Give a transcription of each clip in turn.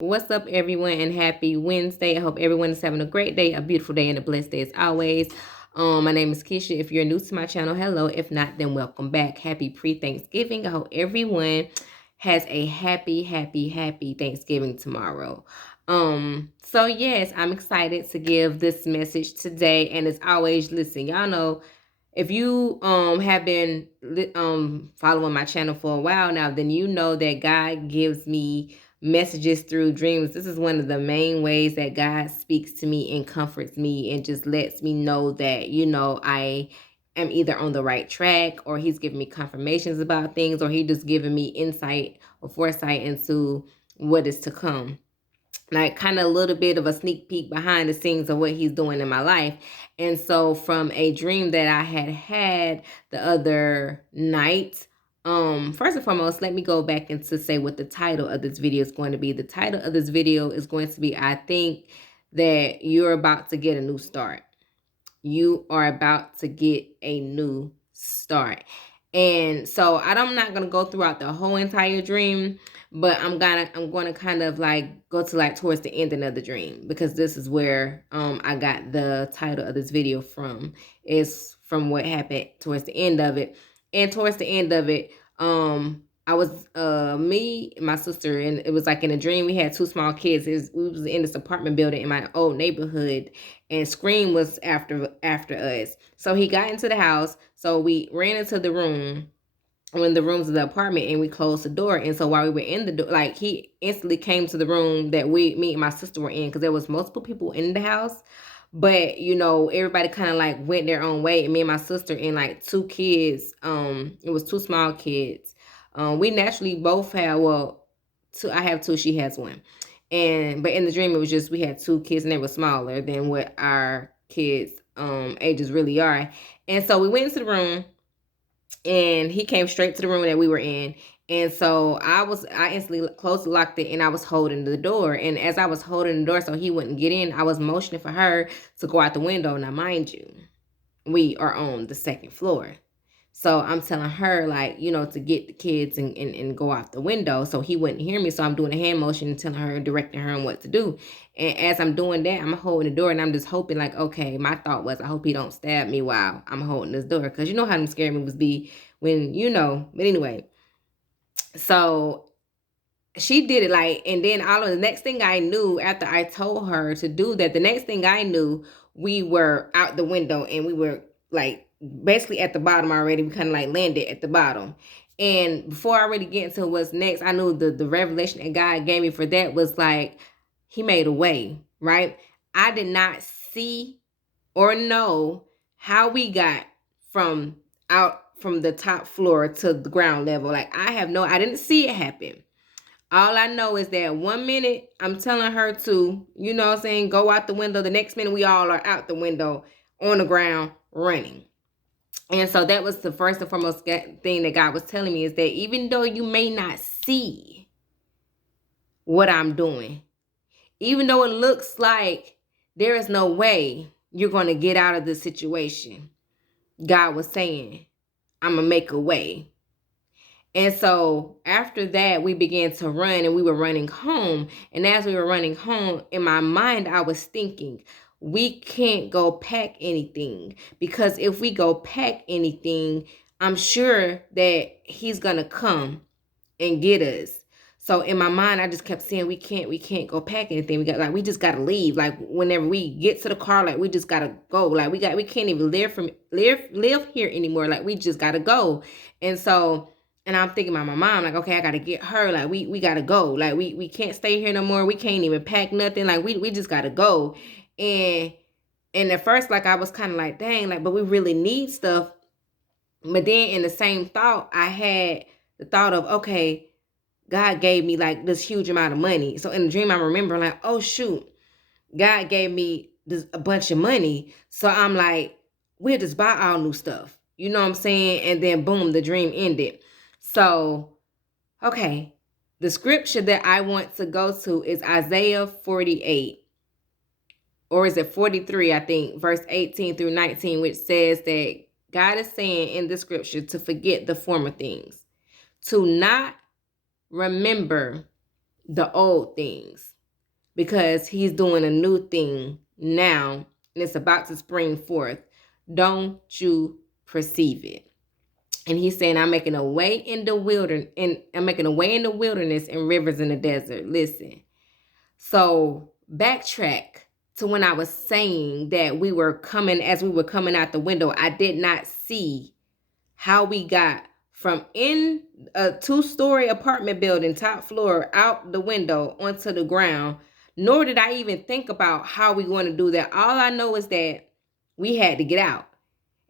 What's up, everyone, and happy Wednesday. I hope everyone is having a great day, a beautiful day, and a blessed day as always. My name is Keisha. If you're new to my channel, hello. If not, then welcome back. Happy pre-Thanksgiving. I hope everyone has a happy Thanksgiving tomorrow. So yes, I'm excited to give this message today. And as always, listen, y'all know if you have been following my channel for a while now, then you know that God gives me messages through dreams. This is one of the main ways that God speaks to me and comforts me and just lets me know that, I am either on the right track, or he's giving me confirmations about things, or he just giving me insight or foresight into what is to come, like kind of a little bit of a sneak peek behind the scenes of what he's doing in my life. And so from a dream that I had the other night, first and foremost, let me go back and to say what the title of this video is going to be. The title of this video is going to be, I think that you're about to get a new start. You are about to get a new start. And so I'm not gonna go throughout the whole entire dream, but I'm gonna kind of like go to like towards the ending of the dream, because this is where I got the title of this video from. Is from what happened towards the end of it. And towards the end of it, I was me and my sister, and it was like in a dream. We had two small kids. We was in this apartment building in my old neighborhood, and Scream was after us. So he got into the house. So we ran into the room, in the rooms of the apartment, and we closed the door. And so while we were in the door, like, he instantly came to the room that me and my sister were in, because there was multiple people in the house. But everybody kind of like went their own way, and me and my sister and like two kids, it was two small kids. We naturally both had, well, two. I have two, she has one. But in the dream, it was just we had two kids, and they were smaller than what our kids ages really are. And so we went into the room, and he came straight to the room that we were in. And so I instantly closed, locked it, and I was holding the door. And as I was holding the door so he wouldn't get in, I was motioning for her to go out the window. Now, mind you, we are on the second floor. So I'm telling her, like, to get the kids and go out the window so he wouldn't hear me. So I'm doing a hand motion and telling her, directing her on what to do. And as I'm doing that, I'm holding the door, and I'm just hoping, like, okay, my thought was, I hope he don't stab me while I'm holding this door. Because you know how them scary movies be when, but anyway. So she did it, like, and then all of the next thing I knew, after I told her to do that, the next thing I knew, we were out the window, and we were like basically at the bottom already. We kind of like landed at the bottom. And before I really get into what's next, I knew the revelation that God gave me for that was like, he made a way, right? I did not see or know how we got from out from the top floor to the ground level. Like, I didn't see it happen. All I know is that 1 minute I'm telling her to, go out the window. The next minute we all are out the window on the ground running. And so that was the first and foremost thing that God was telling me, is that even though you may not see what I'm doing, even though it looks like there is no way you're going to get out of this situation, God was saying, I'm going to make a way. And so after that, we began to run, and we were running home. And as we were running home, in my mind, I was thinking, we can't go pack anything, because if we go pack anything, I'm sure that he's going to come and get us. So in my mind, I just kept saying, we can't go pack anything. We just gotta leave. Like, whenever we get to the car, like, we just gotta go. Like, we can't even live here anymore. Like, we just gotta go. And so, and I'm thinking about my mom, like, okay, I gotta get her. Like, we gotta go. Like, we can't stay here no more. We can't even pack nothing. Like, we just gotta go. And at first, like, I was kind of like, dang, like, but we really need stuff. But then in the same thought, I had the thought of, okay, God gave me like this huge amount of money. So in the dream, I remember like, oh shoot, God gave me a bunch of money. So I'm like, we'll just buy all new stuff. You know what I'm saying? And then boom, the dream ended. So, okay, the scripture that I want to go to is Isaiah 48. Or is it 43, I think, verse 18 through 19, which says that God is saying in the scripture to forget the former things, to not remember the old things, because he's doing a new thing now and it's about to spring forth. Don't you perceive it? And he's saying, I'm making a way in the wilderness, and I'm making a way in the wilderness and rivers in the desert. Listen. So backtrack to when I was saying that as we were coming out the window, I did not see how we got from in a 2-story apartment building, top floor, out the window onto the ground. Nor did I even think about how we want to do that. All I know is that we had to get out.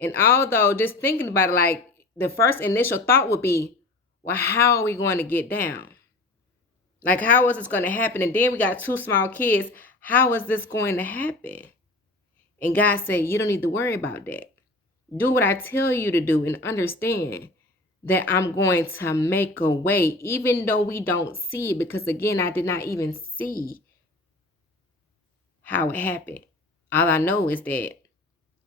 And although just thinking about it, like the first initial thought would be, well, how are we going to get down? Like, how is this going to happen? And then we got 2 small kids. How is this going to happen? And God said, you don't need to worry about that. Do what I tell you to do and understand that I'm going to make a way, even though we don't see it. Because again, I did not even see how it happened. All I know is that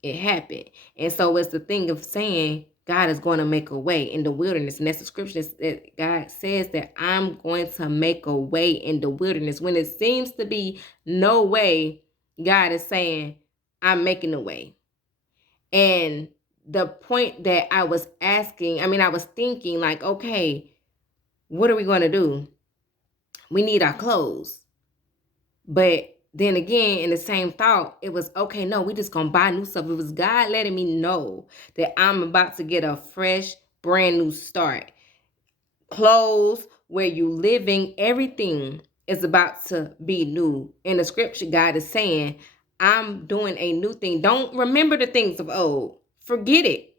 it happened. And so it's the thing of saying God is going to make a way in the wilderness. And that's the scripture that God says that I'm going to make a way in the wilderness. When it seems to be no way, God is saying, I'm making a way. And the point that I was thinking like, okay, what are we going to do? We need our clothes. But then again, in the same thought, it was, okay, no, we just going to buy new stuff. It was God letting me know that I'm about to get a fresh, brand new start. Clothes, where you living, everything is about to be new. In the scripture, God is saying, I'm doing a new thing. Don't remember the things of old. Forget it.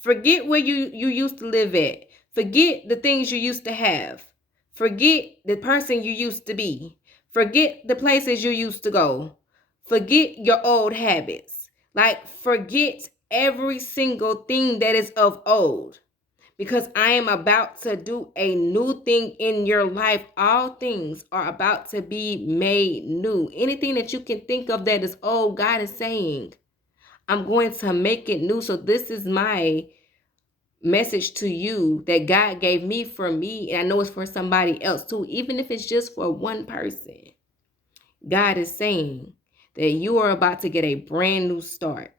Forget where you used to live at. Forget the things you used to have. Forget the person you used to be. Forget the places you used to go. Forget your old habits. Like, forget every single thing that is of old. Because I am about to do a new thing in your life. All things are about to be made new. Anything that you can think of that is old, God is saying, I'm going to make it new. So this is my message to you that God gave me for me. And I know it's for somebody else too. Even if it's just for one person. God is saying that you are about to get a brand new start.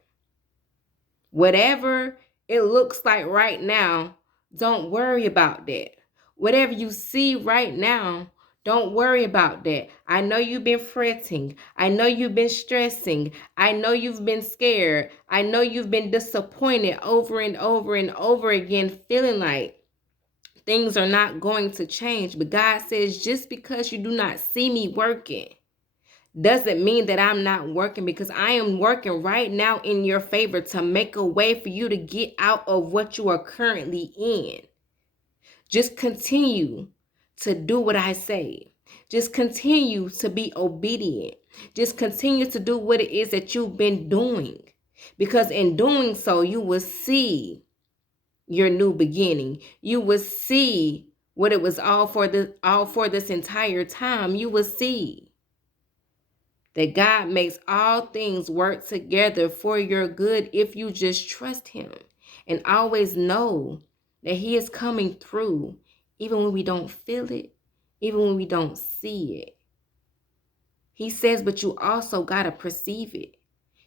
Whatever it looks like right now, don't worry about that. Whatever you see right now, don't worry about that. I know you've been fretting. I know you've been stressing. I know you've been scared. I know you've been disappointed over and over and over again, feeling like things are not going to change. But God says, just because you do not see me working doesn't mean that I'm not working, because I am working right now in your favor to make a way for you to get out of what you are currently in. Just continue to do what I say. Just continue to be obedient. Just continue to do what it is that you've been doing, because in doing so, you will see your new beginning. You will see what it was all for this entire time. You will see that God makes all things work together for your good if you just trust him. And always know that he is coming through, even when we don't feel it, even when we don't see it. He says, but you also got to perceive it.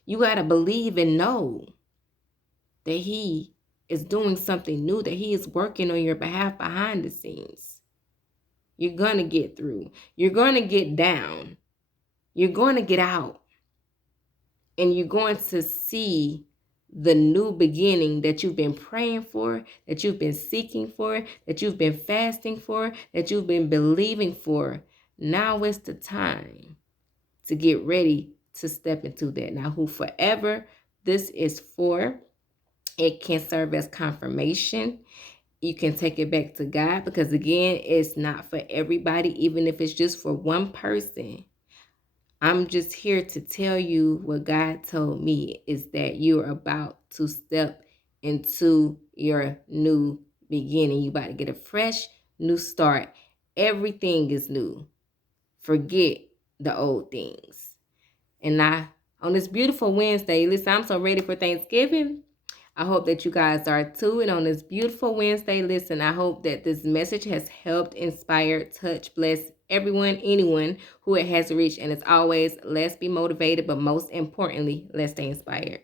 You got to believe and know that he is doing something new, that he is working on your behalf behind the scenes. You're going to get through. You're going to get down. You're going to get out. And you're going to see the new beginning that you've been praying for, that you've been seeking for, that you've been fasting for, that you've been believing for. Now is the time to get ready to step into that. Now, whoever this is for, it can serve as confirmation. You can take it back to God, because again, it's not for everybody, even if it's just for one person. I'm just here to tell you what God told me, is that you're about to step into your new beginning. You about to get a fresh new start. Everything is new. Forget the old things. And on this beautiful Wednesday, listen, I'm so ready for Thanksgiving. I hope that you guys are too. And on this beautiful Wednesday, listen, I hope that this message has helped, inspire, touch, bless, everyone, anyone who it has reached. And as always, let's be motivated, but most importantly, let's stay inspired.